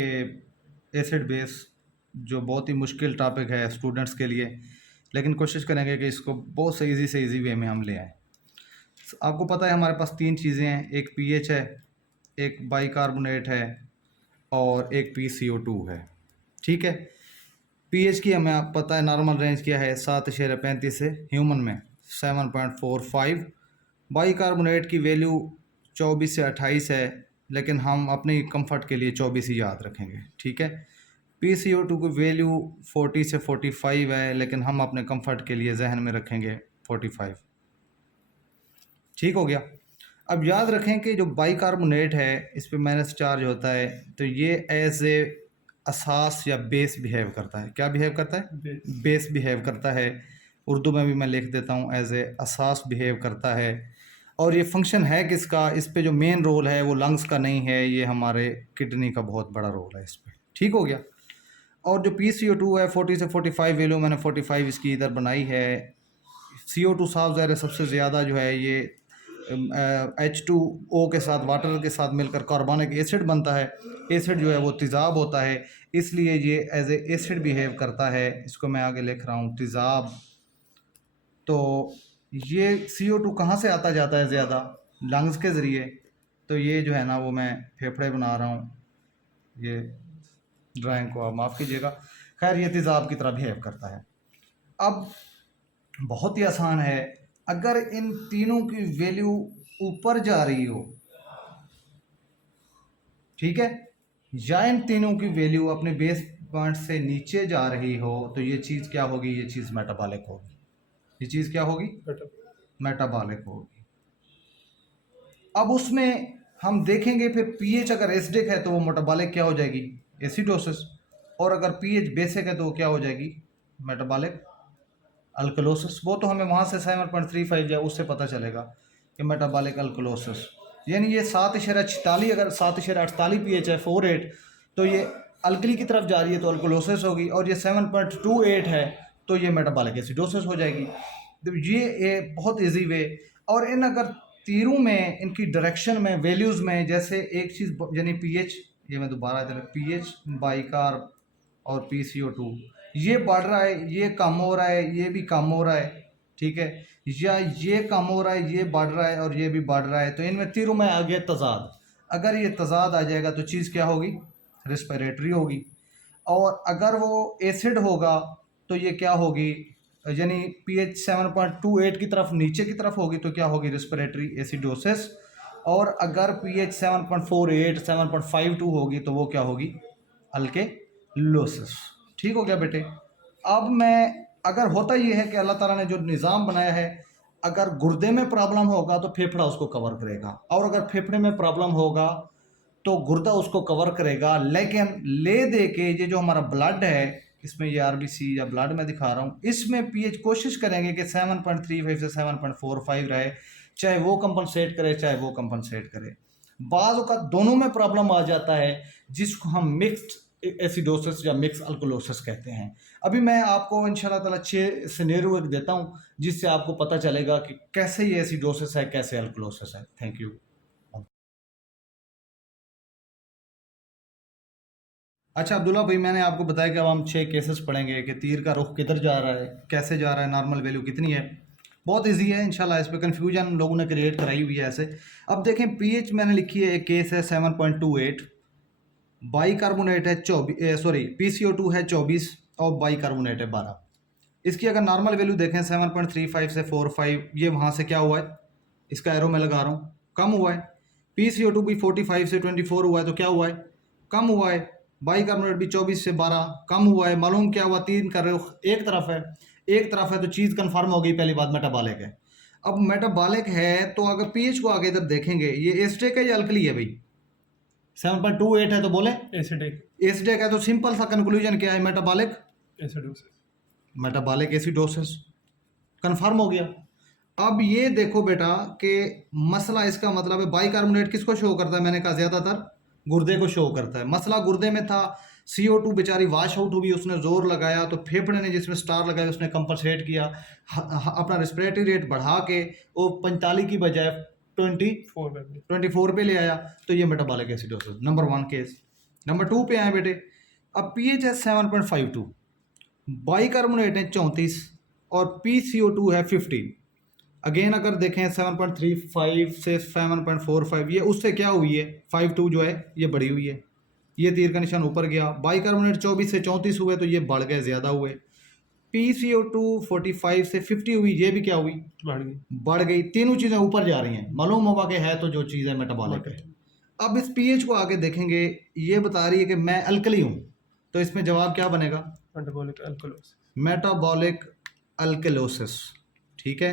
Acid base जो बहुत ही मुश्किल टॉपिक है स्टूडेंट्स के लिए, लेकिन कोशिश करेंगे कि इसको बहुत से इजी वे में हम ले आएँ। आपको पता है हमारे पास 3 चीज़ें हैं, एक पीएच है, एक बाइकार्बोनेट है और एक PCO2 है। ठीक है, पीएच की हमें पता है नॉर्मल रेंज क्या है 7.35 से ह्यूमन में 7.45। बाइकार्बोनेट की वैल्यू 24 से 28 है, लेकिन हम अपने कंफर्ट के लिए 24 ही याद रखेंगे। ठीक है, PCO2 की वैल्यू 40 से 45 है, लेकिन हम अपने कंफर्ट के लिए जहन में रखेंगे 45। ठीक हो गया। अब याद रखें कि जो बाइकार्बोनेट है इस पे माइनस चार्ज होता है, तो ये एज ए असास या बेस बिहेव करता है। क्या बिहेव करता है? बेस बिहेव करता है। उर्दू में भी मैं लिख देता हूँ, एज ए असास बिहेव करता है। और ये फंक्शन है किसका? इस पे जो मेन रोल है वो लंग्स का नहीं है, ये हमारे किडनी का बहुत बड़ा रोल है इस पे। ठीक हो गया। और जो PCO2 है 40 से 45 वैल्यू, मैंने 45 इसकी इधर बनाई है। CO2 साफ ज़ाहिर है सबसे ज़्यादा जो है ये H2O के साथ, वाटर के साथ मिलकर कार्बनिक एसिड बनता है। एसिड जो है वो तेज़ाब होता है, इसलिए ये एज ए एसिड बिहेव करता है। इसको मैं आगे लिख रहा हूँ तेज़ाब। तो ये CO2 कहाँ से आता जाता है ज़्यादा? लंग्स के ज़रिए। तो ये जो है ना वो मैं फेफड़े बना रहा हूँ, ये ड्राइंग को आप माफ़ कीजिएगा। खैर ये तेज़ाब की तरह बिहेव करता है। अब बहुत ही आसान है, अगर इन तीनों की वैल्यू ऊपर जा रही हो, ठीक है, या इन तीनों की वैल्यू अपने बेस पॉइंट से नीचे जा रही हो, तो ये चीज़ क्या होगी? ये चीज़ मेटाबॉलिक होगी। ये चीज़ क्या होगी? मेटाबॉलिक होगी। अब उसमें हम देखेंगे फिर पीएच अगर एसिडिक है तो वो मेटाबॉलिक क्या हो जाएगी? एसिडोसिस। और अगर पीएच बेसिक है तो वो क्या हो जाएगी? Metabolic alkalosis. वो तो हमें वहाँ से 7.35 या उससे पता चलेगा कि मेटाबॉलिक अल्कलोसिस। यानी ये 7.46, अगर 7.48 पीएच है 48, तो ये अल्कली की तरफ जा रही है तो अल्कलोसिस होगी। और ये 7.28 है तो ये मेटाबॉलिक एसिडोसिस हो जाएगी। तो ये बहुत ईजी वे। और इन अगर तीरों में इनकी डायरेक्शन में वैल्यूज़ में, जैसे एक चीज़ यानी पीएच, ये मैं दोबारा पीएच बाइकार्ब और PCO2 ये बढ़ रहा है, ये कम हो रहा है, ये भी कम हो रहा है। ठीक है, या ये कम हो रहा है, ये बढ़ रहा है और ये भी बढ़ रहा है, तो इनमें तीरों में आ गया तजाद। अगर ये तजाद आ जाएगा तो चीज़ क्या होगी? रिस्पिरेटरी होगी। और अगर वो एसिड होगा तो ये क्या होगी? यानी pH 7.28 की तरफ नीचे की तरफ होगी तो क्या होगी? Respiratory acidosis. और अगर pH 7.48 7.52 होगी तो वो क्या होगी? अल्केलोसिस। ठीक हो गया बेटे। अब मैं, अगर होता ये है कि अल्लाह ताला ने जो निज़ाम बनाया है, अगर गुर्दे में प्रॉब्लम होगा तो फेफड़ा उसको कवर करेगा, और अगर फेफड़े में प्रॉब्लम होगा तो गुर्दा उसको कवर करेगा। लेकिन ले दे के ये जो हमारा ब्लड है, इसमें ये RBC या ब्लड में दिखा रहा हूँ, इसमें पीएच कोशिश करेंगे कि 7.35 से 7.45 रहे, चाहे वो कंपनसेट करे चाहे वो कंपनसेट करे। बाज़ का दोनों में प्रॉब्लम आ जाता है, जिसको हम मिक्स्ड एसिडोसिस या मिक्स अल्कोलोसिस कहते हैं। अभी मैं आपको इंशाल्लाह ताला 6 सिनेरियो एक देता हूँ, जिससे आपको पता चलेगा कि कैसे ये एसिडोसिस है, कैसे अल्कोलोसिस है। Thank you. अच्छा अब्दुल्ला भाई, मैंने आपको बताया कि अब हम 6 केसेस पढ़ेंगे कि तीर का रुख किधर जा रहा है, कैसे जा रहा है, नॉर्मल वैल्यू कितनी है। बहुत इजी है इंशाल्लाह, इस पे कन्फ्यूजन लोगों ने क्रिएट कराई हुई है ऐसे। अब देखें पीएच मैंने लिखी है, एक केस है 7.28, बाइकार्बोनेट है 24, सॉरी PCO2 है 24 और बाइकार्बोनेट है 12। इसकी अगर नॉर्मल वैल्यू देखें 7.35 से 45, ये वहाँ से क्या हुआ है? इसका एरो मैं लगा रहा हूँ, कम हुआ है। PCO2 भी 45 से 24 हुआ है तो क्या हुआ है? कम हुआ है। बाइकार्बोनेट भी 24 से 12 कम हुआ है। मालूम क्या हुआ? तीन का रुख एक तरफ है, एक तरफ है तो चीज़ कंफर्म हो गई। पहली बात मेटाबॉलिक है। अब मेटाबॉलिक है तो अगर पीएच को आगे इधर देखेंगे, ये एसिडिक है या अल्कली है भाई? 7.28 है तो बोले एसिडिक। एसिडिक है, तो सिंपल सा कंक्लूजन क्या है? Metabolic acidosis. Metabolic acidosis confirm हो गया। अब ये देखो बेटा कि मसला इसका मतलब है बाइकार्बोनेट किसको शो करता है? मैंने कहा ज्यादातर गुर्दे को शो करता है। मसला गुर्दे में था। CO2 बेचारी वाश आउट हुई, उसने जोर लगाया तो फेफड़े ने जिसमें स्टार लगाया उसने कंपनसेट किया, अपना रेस्पिरेटरी रेट बढ़ा के वो 45 की बजाय 24 पे ले आया, तो ये metabolic acidosis number 1 case. Number 2 पे आए बेटे, अब पीएच है 7.52, बाइकार्बोनेट है 34 और PCO2 है 15। अगेन अगर देखें 7.35 से 7.45, ये उससे क्या हुई है, 52 जो है ये बढ़ी हुई है, ये तीर का निशान ऊपर गया। बाइकार्बोनेट 24 से 34 हुए तो ये बढ़ गए, ज़्यादा हुए। PCO2 45 से 50 हुई, ये भी क्या हुई, बढ़ गई। तीनों चीज़ें ऊपर जा रही हैं, मालूम होगा कि है तो जो चीज़ है मेटाबॉलिक है। अब इस पीएच को आगे देखेंगे, ये बता रही है कि मैं अल्कली हूँ, तो इसमें जवाब क्या बनेगा, मेटाबॉलिक अल्कलोसिस। ठीक है,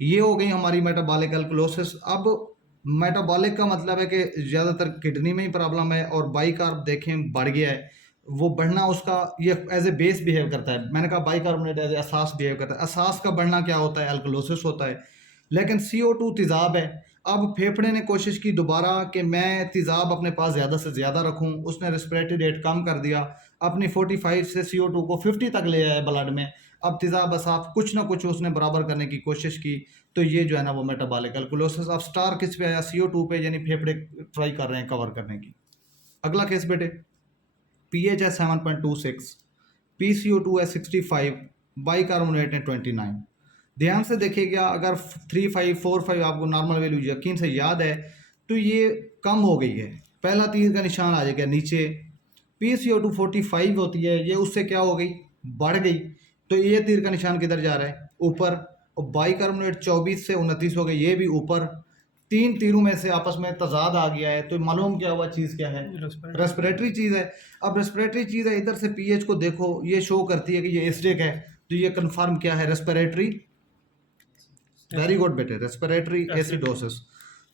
ये हो गई हमारी मेटाबॉलिक अल्कलोसिस। अब मेटाबॉलिक का मतलब है कि ज़्यादातर किडनी में ही प्रॉब्लम है, और बाइकार्ब देखें बढ़ गया है, वो बढ़ना उसका ये एज ए बेस बिहेव करता है। मैंने कहा बाइकार्बोनेट एज ए असास बिहेव करता है, असास का बढ़ना क्या होता है, अल्कलोसिस होता है। लेकिन CO2 तेज़ाब है। अब फेफड़े ने कोशिश की दोबारा कि मैं तेज़ाब अपने पास ज़्यादा से ज़्यादा रखूं, उसने रेस्पिरेटरी रेट कम कर दिया, अपनी 45 से CO2 को 50 तक ले आया ब्लड में। अब तेज़ाब असाफ कुछ ना कुछ उसने बराबर करने की कोशिश की, तो ये जो है ना वो मेटाबॉलिक अल्कलोसिस। अब स्टार किस पे आया, CO2 पे, यानी फेफड़े ट्राई कर रहे हैं कवर करने की। अगला केस बेटे, पीएच है 7.26, PCO2 है 65, बाइकार्बोनेट है 29। ध्यान से देखिएगा, अगर 3, 5, 4, 5 आपको नॉर्मल वैल्यू यकीन से याद है तो ये कम हो गई है, पहला तीर का निशान आ जाएगा नीचे। PCO2 45 होती है, ये उससे क्या हो गई, बढ़ गई, तो ये तीर का निशान किधर जा रहा है, ऊपर। और बाइकार्बोनेट 24 से 29 हो गई, ये भी ऊपर। तीन तीरों में से आपस में तजाद आ गया है, तो मालूम क्या हुआ, चीज़ क्या है, रेस्पिरेटरी चीज़ है। अब रेस्पिरेटरी चीज़ है, इधर से पीएच को देखो, ये शो करती है कि ये एसिडिक है, तो ये कंफर्म क्या है, रेस्पिरेटरी, वेरी गुड बेटे, रेस्पिरेटरी एसिडोसिस।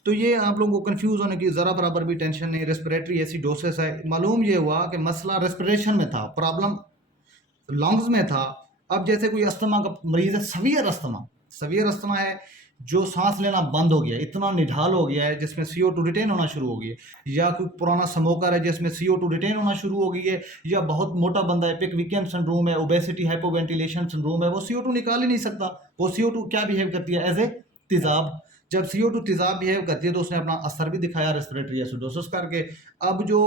तो ये आप लोगों को कंफ्यूज होने की ज़रा बराबर भी टेंशन नहीं, रेस्पिरेटरी एसिडोसिस है। मालूम ये हुआ कि मसला रेस्पिरेशन में था, प्रॉब्लम लंग्स में था। अब जैसे कोई अस्थमा का मरीज है, सवियर अस्थमा है, जो सांस लेना बंद हो गया, इतना निढाल हो गया है जिसमें CO2 रिटेन होना शुरू हो गई है, या कोई पुराना स्मोकर है जिसमें CO2 रिटेन होना शुरू हो गई है, या बहुत मोटा बंदा है, पिकविकियन सिंड्रोम है, ओबेसिटी हाइपोवेंटिलेशन सिंड्रोम है, वो CO2 निकाल ही नहीं सकता। वो CO2 क्या बिहेव करती है, एज ए तेजाब। जब CO2 तेजाब बिहेव करती है तो उसने अपना असर भी दिखाया रेस्पिरेटरी एसिडोसिस करके। अब जो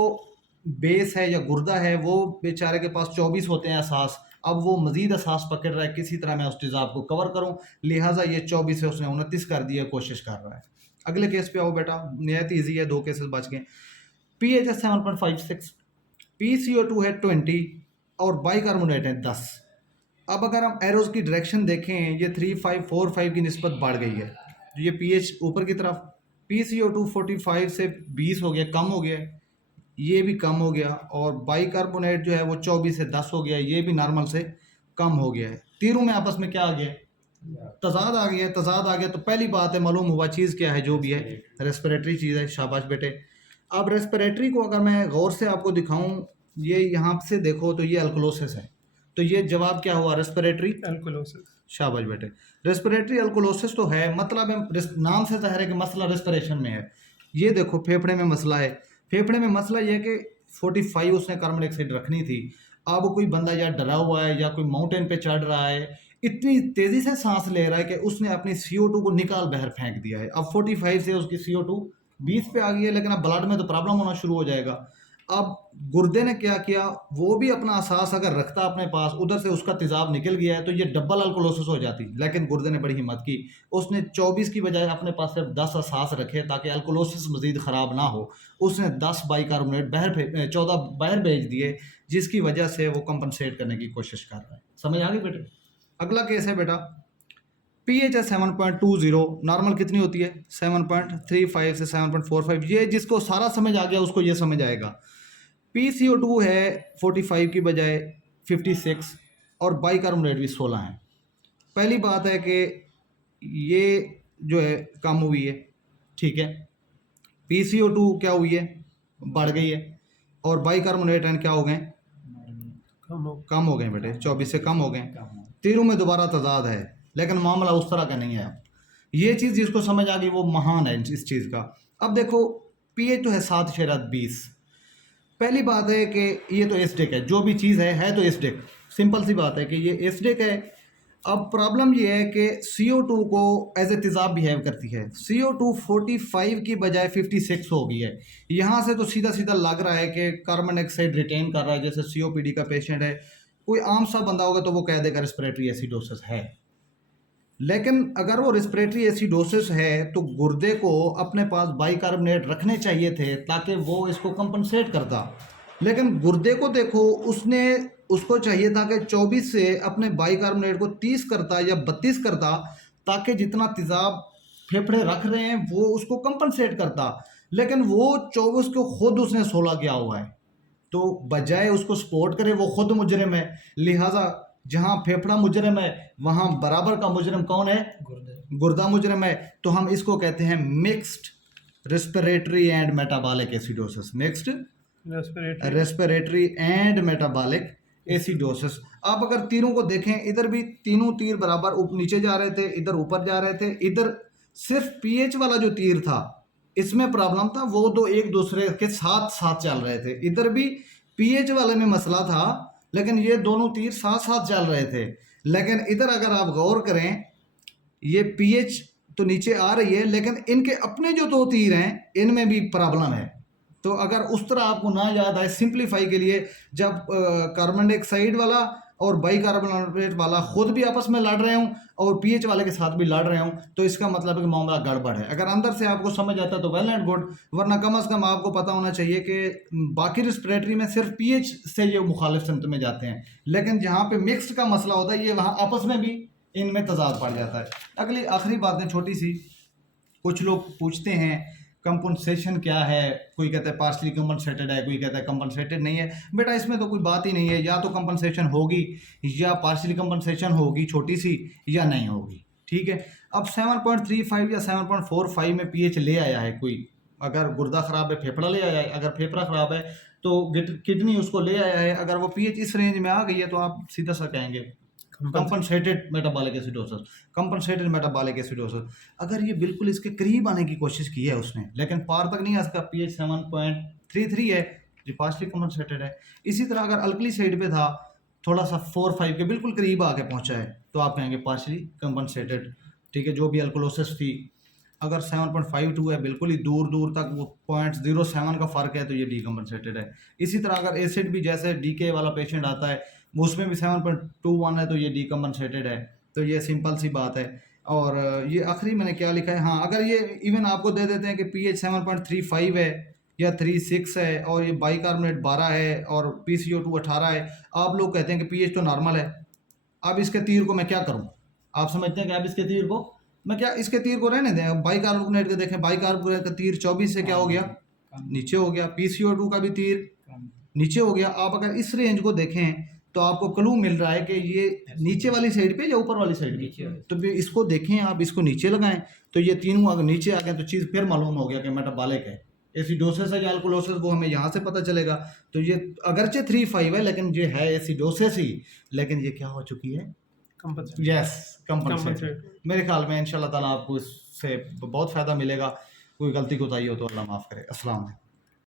बेस है या गुर्दा है, वो बेचारे के पास 24 होते हैं एहसास, अब वो मजीद एहसास पकड़ रहा है, किसी तरह मैं उस तेजाब को कवर करूं, लिहाजा ये 24 से उसने 29 कर दिया, कोशिश कर रहा है। अगले केस पे आओ बेटा, निहायत ईजी है, 2 केसेस बच गए। पीएच है 7.56, PCO2 है 20 और बाइकार्बोनेट है 10। अब अगर हम एरोज की डायरेक्शन देखें, ये 3, 5, 4, 5 की निस्बत बढ़ गई है, तो ये पीएच ऊपर की तरफ, PCO2 45 से 20 हो गया, कम हो गया, ये भी कम हो गया, और बाइकार्बोनेट जो है वो 24 से 10 हो गया, ये भी नॉर्मल से कम हो गया है। तीनों में आपस में क्या आ गया, तजाद आ गया, तजाद आ गया। तो पहली बात है, मालूम हुआ चीज़ क्या है, जो भी है रेस्पिरेटरी चीज़ है, शाबाश बेटे। अब रेस्पिरेटरी को अगर मैं गौर से आपको दिखाऊं, ये यहाँ से देखो तो ये अल्कलोसिस है, तो ये जवाब क्या हुआ, रेस्पिरेटरी अल्कलोसिस। शाबाश बेटे, रेस्पिरेटरी अल्कलोसिस तो है, मतलब है नाम से जाहिर है कि मसला रेस्पिरेशन में है। ये देखो फेफड़े में मसला है, फेफड़े में मसला यह है कि 45 उसने कार्बन डाइऑक्साइड रखनी थी। अब कोई बंदा या डरा हुआ है या कोई माउंटेन पे चढ़ रहा है, इतनी तेज़ी से सांस ले रहा है कि उसने अपनी CO2 को निकाल बाहर फेंक दिया है। अब 45 से उसकी CO2 20 पे आ गई है, लेकिन अब ब्लड में तो प्रॉब्लम होना शुरू हो जाएगा। अब गुर्दे ने क्या किया, वो भी अपना असास अगर रखता अपने पास, उधर से उसका तेजाब निकल गया है, तो ये डबल अल्कोलोसिस हो जाती। लेकिन गुर्दे ने बड़ी हिम्मत की, उसने 24 की बजाय अपने पास सिर्फ 10 असास रखे ताकि अल्कोलोसिस मजीद ख़राब ना हो। उसने 10 बाइकार्बोनेट 14 बाहर भेज दिए, जिसकी वजह से वो कंपनसेट करने की कोशिश कर रहा है। समझ आ गई बेटे। अगला केस है बेटा, पीएच है 7.20, नॉर्मल कितनी होती है 7.35 से 7.45। ये जिसको सारा समझ आ गया उसको ये समझ आएगा। PCO2 है 45 की बजाय 56, और बाइकार्बोनेट भी 16 है। पहली बात है कि ये जो है कम हुई है, ठीक है। PCO2 क्या हुई है, बढ़ गई है, और बाइकार्बोनेट क्या हो गए, कम हो गए बेटे, 24 से कम हो गए। तीनों में दोबारा तजाद है, लेकिन मामला उस तरह का नहीं है। ये चीज़ जिसको समझ आ गई वो महान है इस चीज़ का। अब देखो पीएच तो है 7/20। पहली बात है कि ये तो एसिडिक है, जो भी चीज़ है तो एसिडिक। सिंपल सी बात है कि ये एसिडिक है। अब प्रॉब्लम ये है कि CO2 को एज ए तेज़ाब बिहेव करती है। CO2 45 की बजाय 56 हो गई है। यहाँ से तो सीधा सीधा लग रहा है कि कार्बन डाइऑक्साइड रिटेन कर रहा है। जैसे COPD का पेशेंट है, कोई आम सा बंदा होगा तो वो कह देगा रेस्पिरेटरी एसिडोसिस है, लेकिन अगर वो रेस्पिरेटरी एसिडोसिस है तो गुर्दे को अपने पास बाइकार्बोनेट रखने चाहिए थे ताकि वो इसको कंपनसेट करता। लेकिन गुर्दे को देखो, उसको चाहिए था कि 24 से अपने बाइकार्बोनेट को 30 करता या 32 करता, ताकि जितना तेजाब फेफड़े रख रहे हैं वो उसको कंपनसेट करता। लेकिन वो 24 को खुद उसने 16 किया हुआ है, तो बजाय उसको सपोर्ट करे वो खुद मुजरिम है। लिहाजा जहां फेफड़ा मुजरिम है वहां बराबर का मुजरिम कौन है? गुर्दा मुजरिम है। तो हम इसको कहते हैं mixed respiratory and metabolic acidosis. Mixed respiratory and metabolic acidosis. आप अगर तीरों को देखें, इधर भी तीनों तीर बराबर नीचे जा रहे थे, इधर ऊपर जा रहे थे। इधर सिर्फ पीएच वाला जो तीर था इसमें प्रॉब्लम था, वो दो एक दूसरे के साथ साथ चल रहे थे। इधर भी पीएच वाले में मसला था, लेकिन ये दोनों तीर साथ साथ चल रहे थे। लेकिन इधर अगर आप गौर करें, ये पीएच तो नीचे आ रही है, लेकिन इनके अपने जो दो तीर हैं इनमें भी प्रॉब्लम है। तो अगर उस तरह आपको ना याद आए, सिंप्लीफाई के लिए, जब कार्बन डाइऑक्साइड वाला और बाइकार्बोनेट वाला खुद भी आपस में लड़ रहे हूँ और पीएच वाले के साथ भी लड़ रहे हूँ, तो इसका मतलब है कि मामला गड़बड़ है। अगर अंदर से आपको समझ आता है तो वेल एंड गुड, वरना कम से कम आपको पता होना चाहिए कि बाकी रेस्पिरेटरी में सिर्फ पीएच से ये मुखालिफ सिम्त में जाते हैं, लेकिन जहाँ पे मिक्स्ड का मसला होता है ये वहाँ आपस में भी इनमें तजाद पड़ जाता है। अगली आखिरी बातें छोटी सी, कुछ लोग पूछते हैं कंपनसेशन क्या है, कोई कहता है पार्शली कंपनसेटेड है, कोई कहता है कंपनसेटेड नहीं है। बेटा इसमें तो कोई बात ही नहीं है, या तो कंपनसेशन होगी या पार्शली कंपनसेशन होगी छोटी सी, या नहीं होगी। ठीक है। अब 7.35 या 7.45 में पीएच ले आया है कोई, अगर गुर्दा खराब है फेफड़ा ले आया है, अगर फेफड़ा खराब है तो किडनी उसको ले आया है, अगर वो पीएच इस रेंज में आ गई है तो आप सीधा सा कहेंगे compensated metabolic acidosis, compensated metabolic acidosis. अगर ये बिल्कुल इसके करीब आने की कोशिश की है उसने, लेकिन पार तक नहीं आ सका, पीएच 7.33 है, जो पार्शली कंपनसेटेड है। इसी तरह अगर अल्कली साइड पे था, थोड़ा सा 4-5 के बिल्कुल करीब आके पहुंचा है, तो आप कहेंगे पार्शली कंपनसेटेड। ठीक है, जो भी अल्कोलोसिस थी। अगर 7.52 है, बिल्कुल ही दूर दूर तक वो 0.07 का फ़र्क है, तो ये डीकम्पनसेटेड है। इसी तरह अगर एसिड भी, जैसे डीके वाला पेशेंट आता है उसमें भी 7.21 है, तो ये डीकम्पनसेटेड है। तो ये सिंपल सी बात है। और ये आखिरी मैंने क्या लिखा है, हाँ, अगर ये इवन आपको दे देते हैं कि पीएच 7.35 है या 36 है और ये बाइकार्बोनेट 12 है और PCO2 18 है, आप लोग कहते हैं कि पीएच तो नॉर्मल है। अब इसके तीर को मैं क्या करूं? आप समझते हैं कि अब इसके तीर को मैं क्या, इसके तीर को रहने दें। बाइकार्बोनेट के देखें, बाइकार्बोनेट का तीर 24 से क्या हो गया, नीचे हो गया। PCO2 का भी तीर नीचे हो गया। आप अगर इस रेंज को देखें तो आपको क्लू मिल रहा है कि ये नीचे वाली साइड पे या ऊपर वाली साइड पे। तो इसको देखें, आप इसको नीचे लगाएं तो ये तीनों अगर नीचे आ गए तो चीज़ फिर मालूम हो गया कि मेटाबॉलिक है। एसिडोसिस है या अल्कोलोसिस, वो हमें यहाँ से पता चलेगा। तो ये अगरचे 3-5 है, लेकिन ये है एसिडोसिस ही, लेकिन ये क्या हो चुकी है, यस, कंपनसेटेड। मेरे ख्याल में इंशाल्लाह ताला आपको इससे बहुत फ़ायदा मिलेगा। कोई गलती कोताही हो तो अल्लाह माफ़ करे। अस्सलाम वालेकुम।